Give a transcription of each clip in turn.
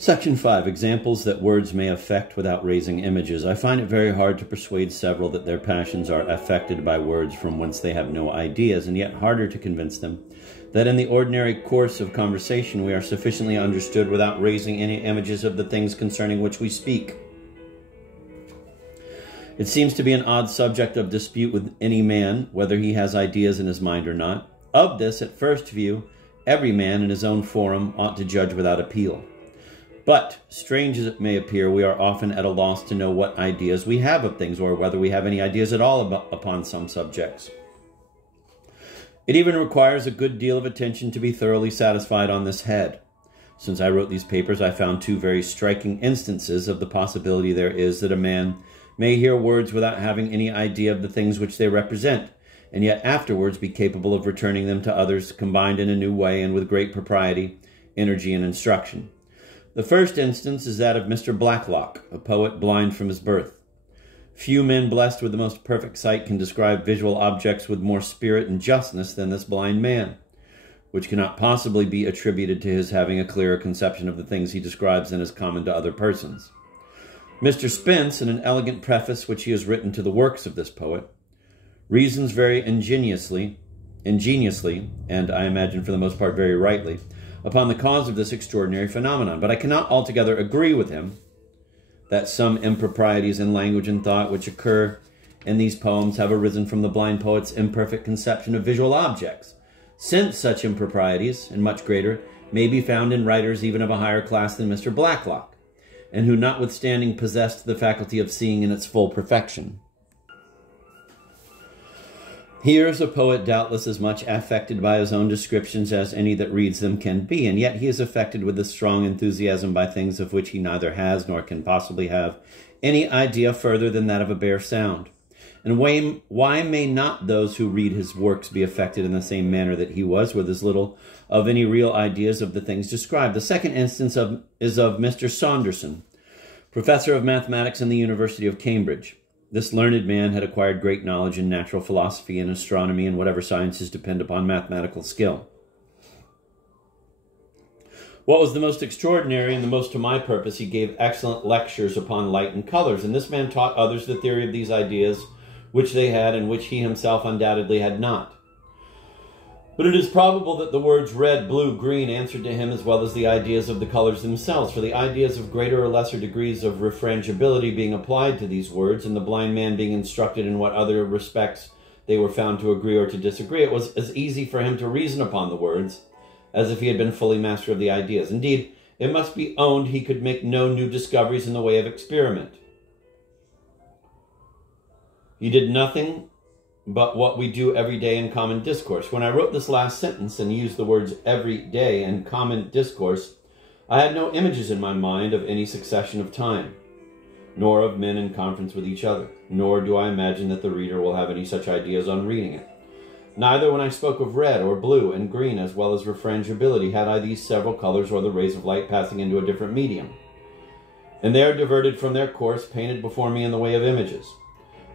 Section 5, examples that words may affect without raising images. I find it very hard to persuade several that their passions are affected by words from whence they have no ideas, and yet harder to convince them that in the ordinary course of conversation we are sufficiently understood without raising any images of the things concerning which we speak. It seems to be an odd subject of dispute with any man, whether he has ideas in his mind or not. Of this, at first view, every man in his own forum ought to judge without appeal. But, strange as it may appear, we are often at a loss to know what ideas we have of things, or whether we have any ideas at all upon some subjects. It even requires a good deal of attention to be thoroughly satisfied on this head. Since I wrote these papers, I found two very striking instances of the possibility there is that a man may hear words without having any idea of the things which they represent, and yet afterwards be capable of returning them to others, combined in a new way and with great propriety, energy, and instruction. The first instance is that of Mr. Blacklock, a poet blind from his birth. Few men blessed with the most perfect sight can describe visual objects with more spirit and justness than this blind man, which cannot possibly be attributed to his having a clearer conception of the things he describes than is common to other persons. Mr. Spence, in an elegant preface which he has written to the works of this poet, reasons very ingeniously, and I imagine for the most part very rightly, upon the cause of this extraordinary phenomenon. But I cannot altogether agree with him that some improprieties in language and thought which occur in these poems have arisen from the blind poet's imperfect conception of visual objects, since such improprieties, and much greater, may be found in writers even of a higher class than Mr. Blacklock, and who notwithstanding possessed the faculty of seeing in its full perfection. Here is a poet doubtless as much affected by his own descriptions as any that reads them can be, and yet he is affected with a strong enthusiasm by things of which he neither has nor can possibly have any idea further than that of a bare sound. And why may not those who read his works be affected in the same manner that he was, with as little of any real ideas of the things described? The second instance is of Mr. Saunderson, professor of mathematics in the University of Cambridge. This learned man had acquired great knowledge in natural philosophy and astronomy and whatever sciences depend upon mathematical skill. What was the most extraordinary and the most to my purpose, he gave excellent lectures upon light and colors, and this man taught others the theory of these ideas which they had and which he himself undoubtedly had not. But it is probable that the words red, blue, green answered to him as well as the ideas of the colors themselves, for the ideas of greater or lesser degrees of refrangibility being applied to these words, and the blind man being instructed in what other respects they were found to agree or to disagree, it was as easy for him to reason upon the words as if he had been fully master of the ideas. Indeed, it must be owned he could make no new discoveries in the way of experiment. He did nothing but what we do every day in common discourse. When I wrote this last sentence and used the words every day and common discourse, I had no images in my mind of any succession of time, nor of men in conference with each other, nor do I imagine that the reader will have any such ideas on reading it. Neither when I spoke of red or blue and green as well as refrangibility had I these several colors or the rays of light passing into a different medium, and they are diverted from their course, painted before me in the way of images.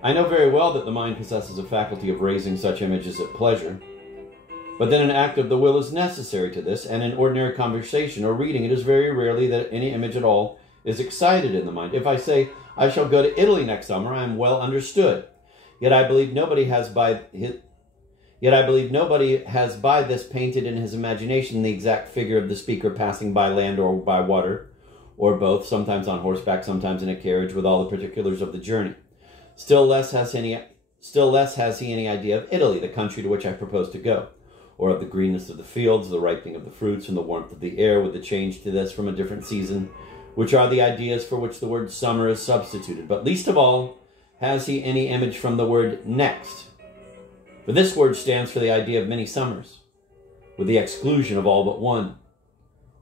I know very well that the mind possesses a faculty of raising such images at pleasure, but then an act of the will is necessary to this, and in ordinary conversation or reading it is very rarely that any image at all is excited in the mind. If I say, I shall go to Italy next summer, I am well understood. Yet I believe nobody has by this painted in his imagination the exact figure of the speaker passing by land or by water, or both, sometimes on horseback, sometimes in a carriage, with all the particulars of the journey. Still less has he any idea of Italy, the country to which I propose to go, or of the greenness of the fields, the ripening of the fruits, and the warmth of the air, with the change to this from a different season, which are the ideas for which the word summer is substituted. But least of all has he any image from the word next. For this word stands for the idea of many summers, with the exclusion of all but one.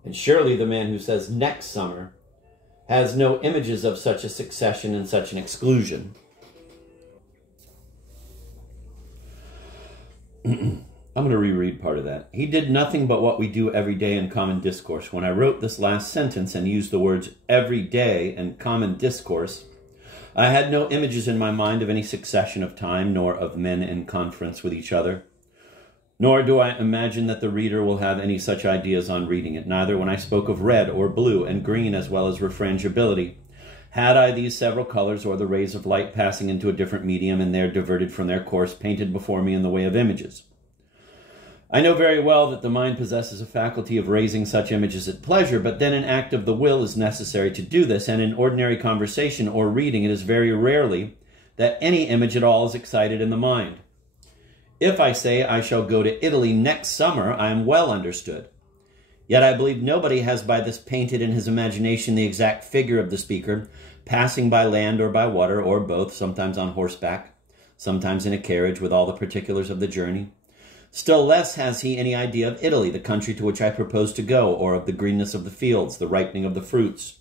And surely the man who says next summer has no images of such a succession and such an exclusion. I'm going to reread part of that. He did nothing but what we do every day in common discourse. When I wrote this last sentence and used the words every day and common discourse, I had no images in my mind of any succession of time, nor of men in conference with each other, Nor do I imagine that the reader will have any such ideas on reading it, neither when I spoke of red or blue and green as well as refrangibility. Had I these several colors or the rays of light passing into a different medium and there diverted from their course painted before me in the way of images? I know very well that the mind possesses a faculty of raising such images at pleasure, but then an act of the will is necessary to do this, and in ordinary conversation or reading it is very rarely that any image at all is excited in the mind. If I say I shall go to Italy next summer, I am well understood. Yet I believe nobody has by this painted in his imagination the exact figure of the speaker, passing by land or by water, or both, sometimes on horseback, sometimes in a carriage, with all the particulars of the journey. Still less has he any idea of Italy, the country to which I propose to go, or of the greenness of the fields, the ripening of the fruits,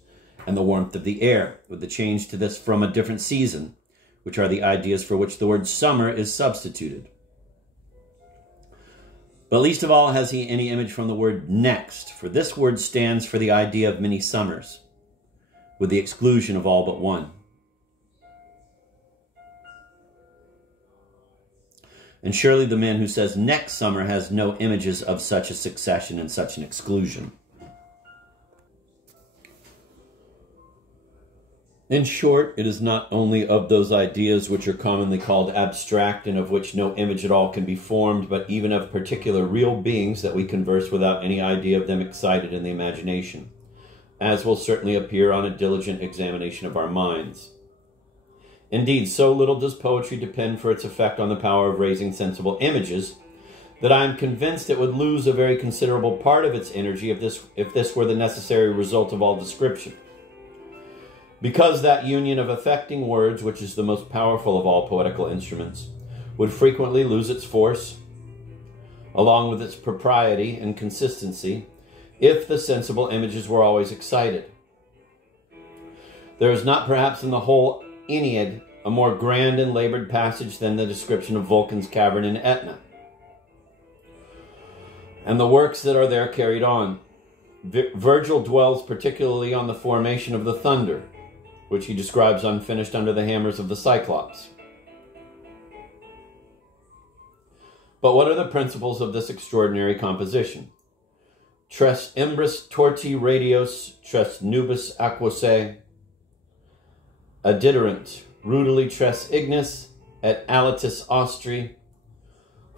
and the warmth of the air, with the change to this from a different season, which are the ideas for which the word summer is substituted. But least of all has he any image from the word next, for this word stands for the idea of many summers, with the exclusion of all but one. And surely the man who says next summer has no images of such a succession and such an exclusion. In short, it is not only of those ideas which are commonly called abstract and of which no image at all can be formed, but even of particular real beings that we converse without any idea of them excited in the imagination, as will certainly appear on a diligent examination of our minds. Indeed, so little does poetry depend for its effect on the power of raising sensible images, that I am convinced it would lose a very considerable part of its energy if this were the necessary result of all description. Because that union of affecting words, which is the most powerful of all poetical instruments, would frequently lose its force, along with its propriety and consistency, if the sensible images were always excited. There is not perhaps in the whole Aeneid a more grand and labored passage than the description of Vulcan's cavern in Etna, and the works that are there carried on. Virgil dwells particularly on the formation of the thunder, which he describes unfinished under the hammers of the Cyclops. But what are the principles of this extraordinary composition? Tres imbris torti radios, tres nubis aquae, addiderent rudely tres ignis, et alitis ostri,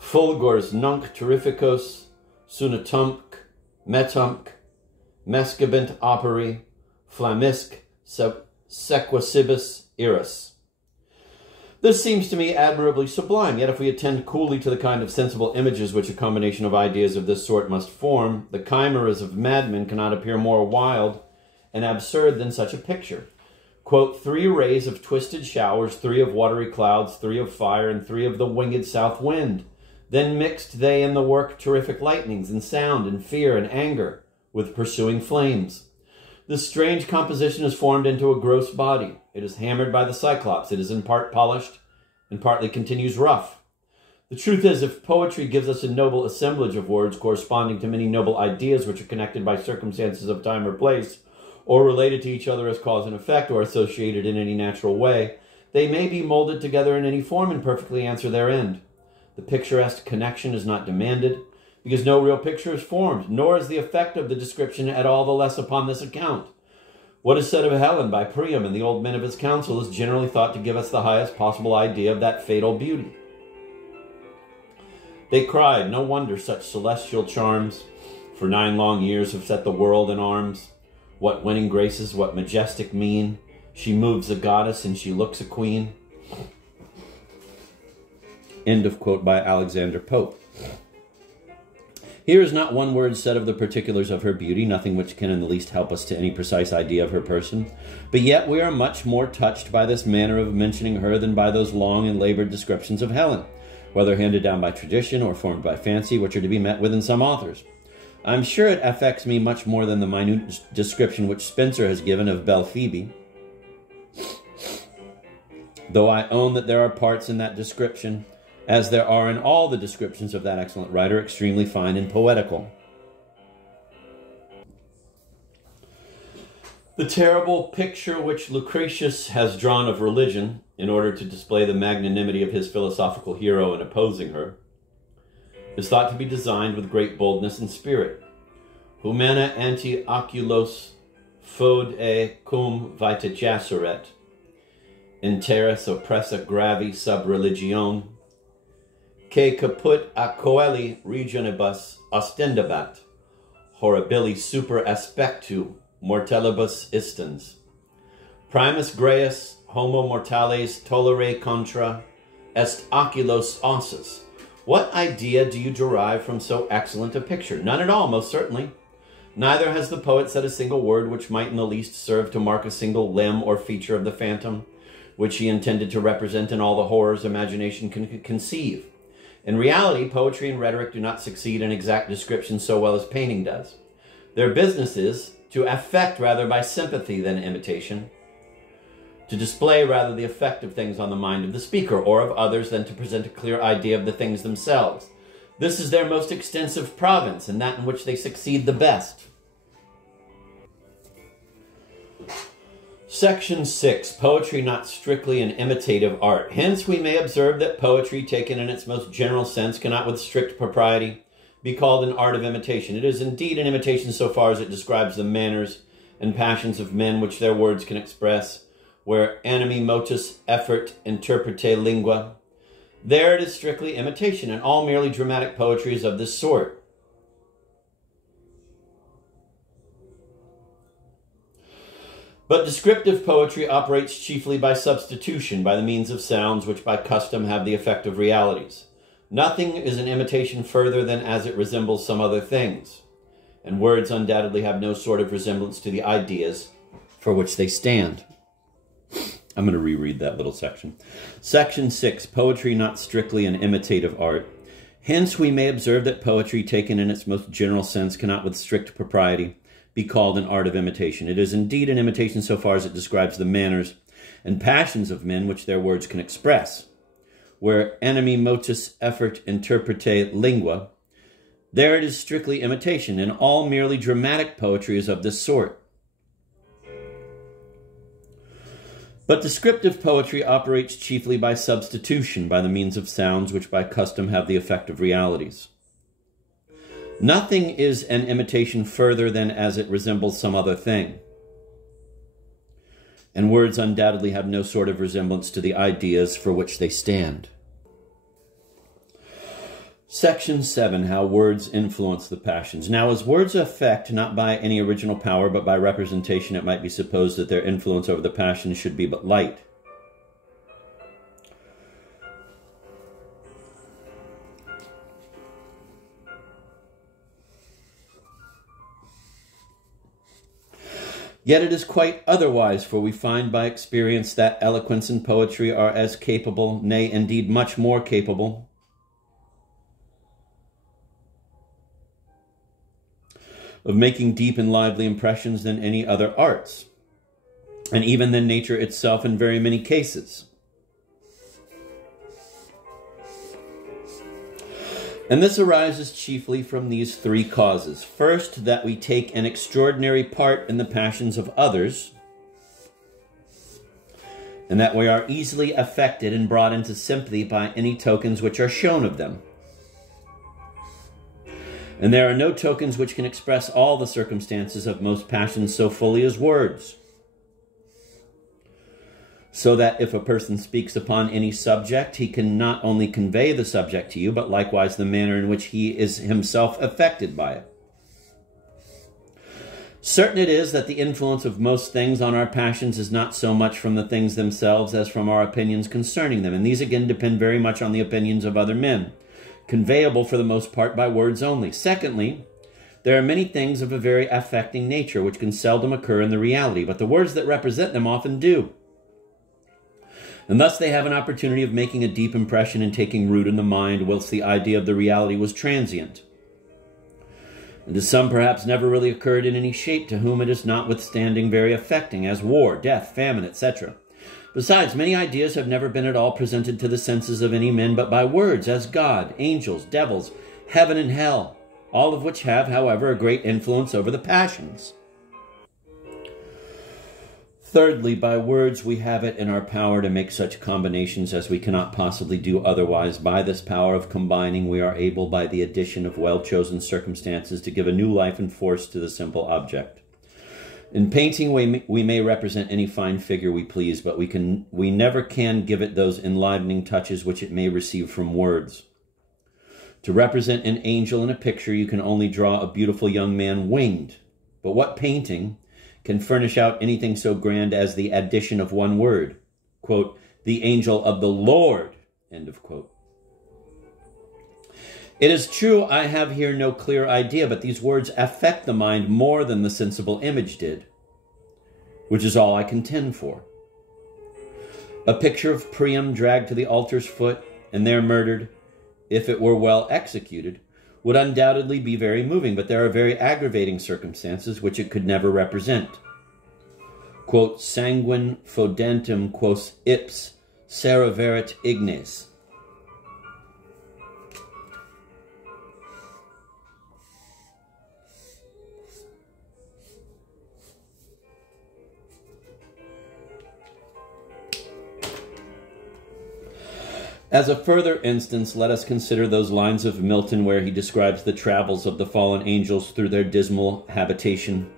fulgors nunc terrificos, sunatumc, metumc, mescabint operi, flamisc, sequacibus iris. This seems to me admirably sublime, yet if we attend coolly to the kind of sensible images which a combination of ideas of this sort must form, the chimeras of madmen cannot appear more wild and absurd than such a picture. Quote, 3 rays of twisted showers, 3 of watery clouds, 3 of fire, and 3 of the winged south wind. Then mixed they in the work terrific lightnings, and sound, and fear, and anger, with pursuing flames. This strange composition is formed into a gross body. It is hammered by the Cyclops. It is in part polished, and partly continues rough. The truth is, if poetry gives us a noble assemblage of words corresponding to many noble ideas which are connected by circumstances of time or place, or related to each other as cause and effect, or associated in any natural way, they may be molded together in any form and perfectly answer their end. The picturesque connection is not demanded, because no real picture is formed, nor is the effect of the description at all the less upon this account. What is said of Helen by Priam and the old men of his council is generally thought to give us the highest possible idea of that fatal beauty. They cried, no wonder such celestial charms for 9 long years have set the world in arms. What winning graces, what majestic mien. She moves a goddess and she looks a queen. End of quote by Alexander Pope. Here is not one word said of the particulars of her beauty, nothing which can in the least help us to any precise idea of her person. But yet we are much more touched by this manner of mentioning her than by those long and labored descriptions of Helen, whether handed down by tradition or formed by fancy, which are to be met with in some authors. I am sure it affects me much more than the minute description which Spenser has given of Belle Phoebe, though I own that there are parts in that description, as there are in all the descriptions of that excellent writer, extremely fine and poetical. The terrible picture which Lucretius has drawn of religion, in order to display the magnanimity of his philosophical hero in opposing her, is thought to be designed with great boldness and spirit. Humana anti oculos fode cum vita jacuret, in terris oppressa gravi sub religione, que caput a coeli regionibus ostendabat, horribili super aspectu mortalibus istans. Primus Graius homo mortales tolere contra est oculos ossus. What idea do you derive from so excellent a picture? None at all, most certainly. Neither has the poet said a single word which might in the least serve to mark a single limb or feature of the phantom, which he intended to represent in all the horrors imagination can conceive. In reality, poetry and rhetoric do not succeed in exact description so well as painting does. Their business is to affect rather by sympathy than imitation, to display rather the effect of things on the mind of the speaker or of others than to present a clear idea of the things themselves. This is their most extensive province, and that in which they succeed the best. Section 6. Poetry not strictly an imitative art. Hence we may observe that poetry, taken in its most general sense, cannot with strict propriety be called an art of imitation. It is indeed an imitation so far as it describes the manners and passions of men which their words can express, where animi motus effort interprete lingua. There it is strictly imitation, and all merely dramatic poetry is of this sort. But descriptive poetry operates chiefly by substitution, by the means of sounds which by custom have the effect of realities. Nothing is an imitation further than as it resembles some other things, and words undoubtedly have no sort of resemblance to the ideas for which they stand. I'm going to reread that little section. Section 6. Poetry not strictly an imitative art. Hence we may observe that poetry, taken in its most general sense, cannot with strict propriety be called an art of imitation. It is indeed an imitation so far as it describes the manners and passions of men which their words can express. Where animi motus effort interprete lingua, there it is strictly imitation, and all merely dramatic poetry is of this sort. But descriptive poetry operates chiefly by substitution, by the means of sounds which by custom have the effect of realities. Nothing is an imitation further than as it resembles some other thing, and words undoubtedly have no sort of resemblance to the ideas for which they stand. Section 7. How words influence the passions. Now, as words affect not by any original power, but by representation, it might be supposed that their influence over the passions should be but light. Yet it is quite otherwise, for we find by experience that eloquence and poetry are as capable, nay, indeed much more capable, of making deep and lively impressions than any other arts, and even than nature itself in very many cases. And this arises chiefly from these three causes. First, that we take an extraordinary part in the passions of others, and that we are easily affected and brought into sympathy by any tokens which are shown of them. And there are no tokens which can express all the circumstances of most passions so fully as words. So that if a person speaks upon any subject, he can not only convey the subject to you, but likewise the manner in which he is himself affected by it. Certain it is that the influence of most things on our passions is not so much from the things themselves as from our opinions concerning them, and these again depend very much on the opinions of other men, conveyable for the most part by words only. Secondly, there are many things of a very affecting nature which can seldom occur in the reality, but the words that represent them often do. And thus they have an opportunity of making a deep impression and taking root in the mind, whilst the idea of the reality was transient. And to some perhaps never really occurred in any shape, to whom it is notwithstanding very affecting, as war, death, famine, etc. Besides, many ideas have never been at all presented to the senses of any men but by words, as God, angels, devils, heaven and hell, all of which have, however, a great influence over the passions. Thirdly, by words we have it in our power to make such combinations as we cannot possibly do otherwise. By this power of combining, we are able, by the addition of well-chosen circumstances, to give a new life and force to the simple object. In painting, we may represent any fine figure we please, but we never can give it those enlivening touches which it may receive from words. To represent an angel in a picture, you can only draw a beautiful young man winged. But what painting can furnish out anything so grand as the addition of one word? Quote, the angel of the Lord, end of quote. It is true I have here no clear idea, but these words affect the mind more than the sensible image did, which is all I contend for. A picture of Priam dragged to the altar's foot and there murdered, if it were well executed, would undoubtedly be very moving, but there are very aggravating circumstances which it could never represent. Quote, sanguine fodentem quos ips seraverit ignes. As a further instance, let us consider those lines of Milton where he describes the travels of the fallen angels through their dismal habitation.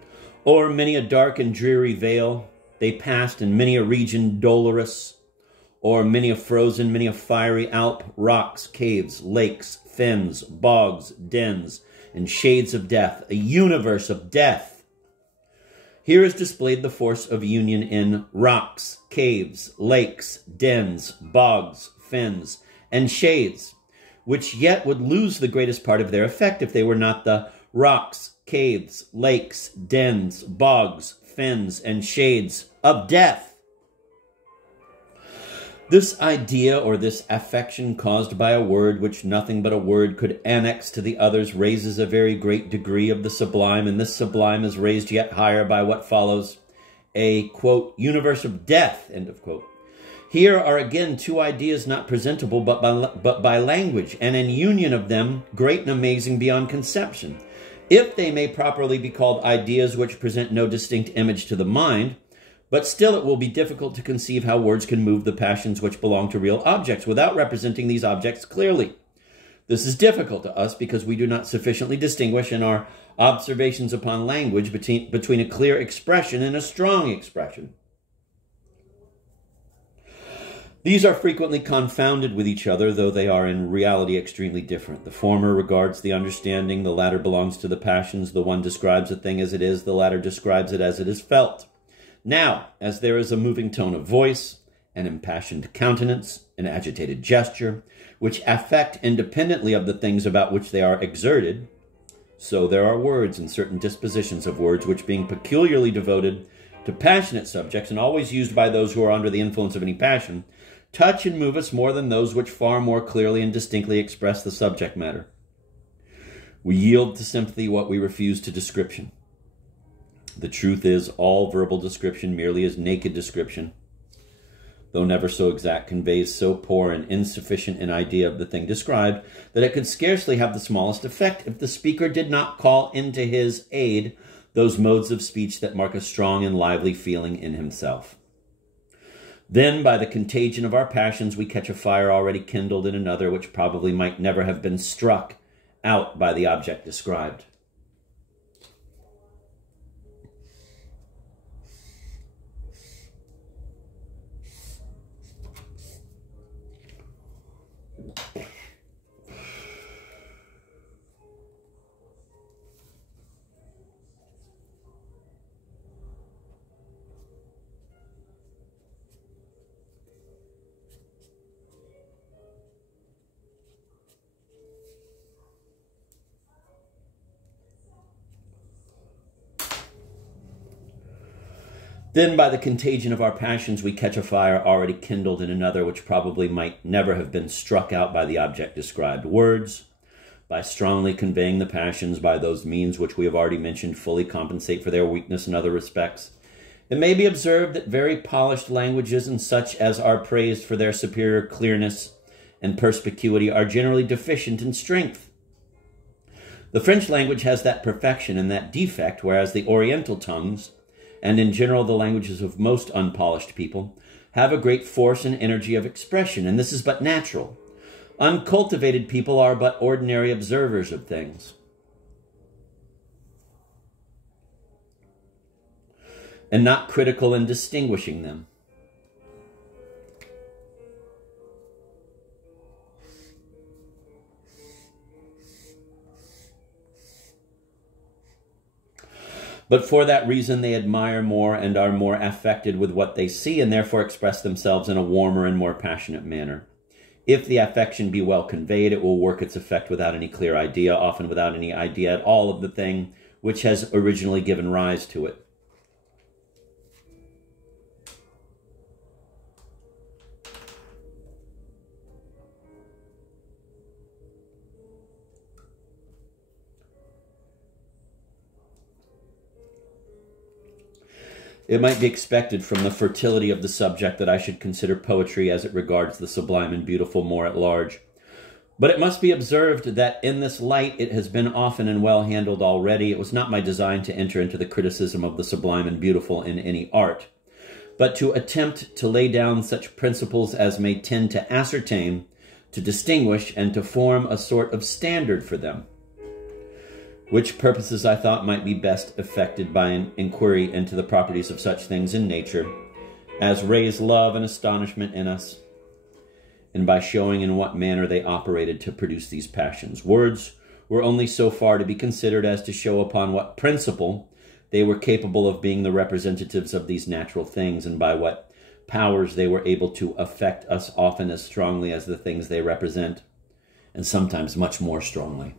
O'er many a dark and dreary vale they passed, in many a region dolorous. O'er many a frozen, many a fiery Alp, rocks, caves, lakes, fens, bogs, dens, and shades of death, a universe of death. Here is displayed the force of union in rocks, caves, lakes, dens, bogs, fens, and shades, which yet would lose the greatest part of their effect if they were not the rocks, caves, lakes, dens, bogs, fens, and shades of death. This idea or this affection caused by a word which nothing but a word could annex to the others raises a very great degree of the sublime, and this sublime is raised yet higher by what follows, a, quote, universe of death, end of quote. Here are again two ideas not presentable but by language, and in union of them great and amazing beyond conception. If they may properly be called ideas which present no distinct image to the mind, but still it will be difficult to conceive how words can move the passions which belong to real objects without representing these objects clearly. This is difficult to us because we do not sufficiently distinguish in our observations upon language between a clear expression and a strong expression. These are frequently confounded with each other, though they are in reality extremely different. The former regards the understanding, the latter belongs to the passions. The one describes a thing as it is, the latter describes it as it is felt. Now, as there is a moving tone of voice, an impassioned countenance, an agitated gesture, which affect independently of the things about which they are exerted, so there are words and certain dispositions of words which, being peculiarly devoted to passionate subjects and always used by those who are under the influence of any passion, touch and move us more than those which far more clearly and distinctly express the subject matter. We yield to sympathy what we refuse to description. The truth is, all verbal description merely is naked description, though never so exact, conveys so poor and insufficient an idea of the thing described that it could scarcely have the smallest effect if the speaker did not call into his aid those modes of speech that mark a strong and lively feeling in himself. Then, by the contagion of our passions, we catch a fire already kindled in another, which probably might never have been struck out by the object described. Then by the contagion of our passions we catch a fire already kindled in another, which probably might never have been struck out by the object described. Words, by strongly conveying the passions by those means which we have already mentioned, fully compensate for their weakness in other respects. It may be observed that very polished languages and such as are praised for their superior clearness and perspicuity are generally deficient in strength. The French language has that perfection and that defect, whereas the Oriental tongues and in general the languages of most unpolished people, have a great force and energy of expression, and this is but natural. Uncultivated people are but ordinary observers of things, and not critical in distinguishing them. But for that reason they admire more and are more affected with what they see, and therefore express themselves in a warmer and more passionate manner. If the affection be well conveyed, it will work its effect without any clear idea, often without any idea at all of the thing which has originally given rise to it. It might be expected from the fertility of the subject that I should consider poetry as it regards the sublime and beautiful more at large. But it must be observed that in this light it has been often and well handled already. It was not my design to enter into the criticism of the sublime and beautiful in any art, but to attempt to lay down such principles as may tend to ascertain, to distinguish, and to form a sort of standard for them, which purposes I thought might be best effected by an inquiry into the properties of such things in nature as raise love and astonishment in us, and by showing in what manner they operated to produce these passions. Words were only so far to be considered as to show upon what principle they were capable of being the representatives of these natural things, and by what powers they were able to affect us often as strongly as the things they represent, and sometimes much more strongly.